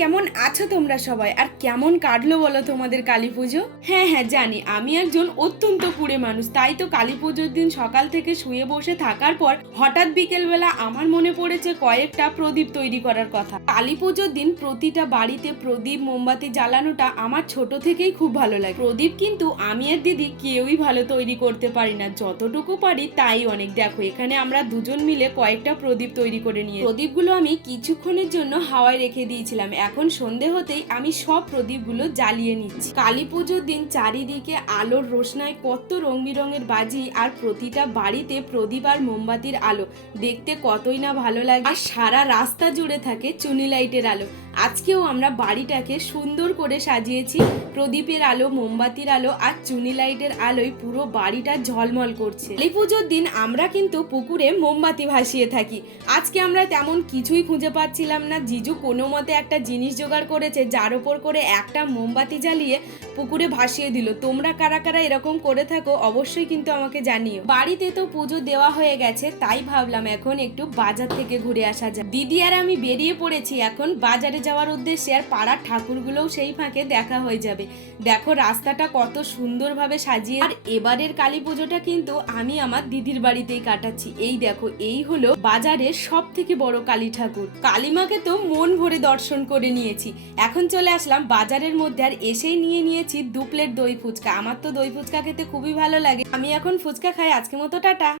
কেমন আছো তোমরা সবাই? আর কেমন কাটলো বলো তোমাদের কালী পুজো? হ্যাঁ, জানি আমি একজন অত্যন্ত কুঁড়ে মানুষ, তাই তো কালী পুজোর দিন সকাল থেকে শুয়ে বসে থাকার পর হঠাৎ বিকেলবেলা আমার মনে পড়েছে কয়েকটা প্রদীপ তৈরি করার কথা। কালী পুজোর দিন প্রতিটা বাড়িতে প্রদীপ মোমবাতি জ্বালানোটা আমার ছোট থেকেই খুব ভালো লাগে। প্রদীপ কিন্তু আমি আর দিদি কেউই ভালো তৈরি করতে পারি না, যতটুকু পারি তাই অনেক। দেখো এখানে আমরা দুজন মিলে কয়েকটা প্রদীপ তৈরি করে নিয়ে প্রদীপগুলো আমি কিছুক্ষণের জন্য হাওয়ায় রেখে দিয়েছিলাম। এখন সন্ধে হতেই আমি সব প্রদীপগুলো জ্বালিয়ে নিচ্ছি। কালী পুজোর দিন চারিদিকে আলোর রোশনায় কত রং বেরঙের বাজি, আর প্রতিটা বাড়িতে প্রদীপ আর মোমবাতির আলো দেখতে কতই না ভালো লাগে। আর সারা রাস্তা জুড়ে থাকে চুনি লাইটের আলো। আজকেও আমরা বাড়িটাকে সুন্দর করে সাজিয়েছি প্রদীপের আলো, মোমবাতির আলো আর চুনি লাইটের আলোয় পুরো বাড়িটা ঝলমল করছে। কালী পুজোর দিন আমরা কিন্তু পুকুরে মোমবাতি ভাসিয়ে থাকি। আজকে আমরা তেমন কিছুই খুঁজে পাচ্ছিলাম না। জিজু কোনো মতে একটা জিনিস জোগাড় করেছে, যার ওপর করে একটা মোমবাতি জ্বালিয়ে পুকুরে ভাসিয়ে দিল। তোমরা কারা কারা এরকম করে থাকো অবশ্যই কিন্তু আমাকে জানিও। বাড়িতে তো পুজো দেওয়া হয়ে গেছে, তাই ভাবলাম এখন একটু বাজার থেকে ঘুরে আসা যায়। দিদি আর আমি বেরিয়ে পড়েছি এখন বাজারে যাওয়ার উদ্দেশ্যে, আর পাড়ার ঠাকুরগুলোও সেই ফাঁকে দেখা হয়ে যাবে। দেখো রাস্তাটা কত সুন্দরভাবে সাজিয়ে। আর এবারের কালী পুজোটা কিন্তু আমি আমার দিদির বাড়িতেই কাটাচ্ছি। এই দেখো, এই হলো বাজারের সব থেকে বড় কালী ঠাকুর। কালীমাকে তো মন ভরে দর্শন করে নিয়েছি। এখন চলে আসলাম বাজারের মধ্যে, আর এসেই নিয়েছি 2 প্লেট দই ফুচকা। আমার তো দই ফুচকা খেতে খুবই ভালো লাগে। আমি এখন ফুচকা খাই। আজকের মতো টাটা।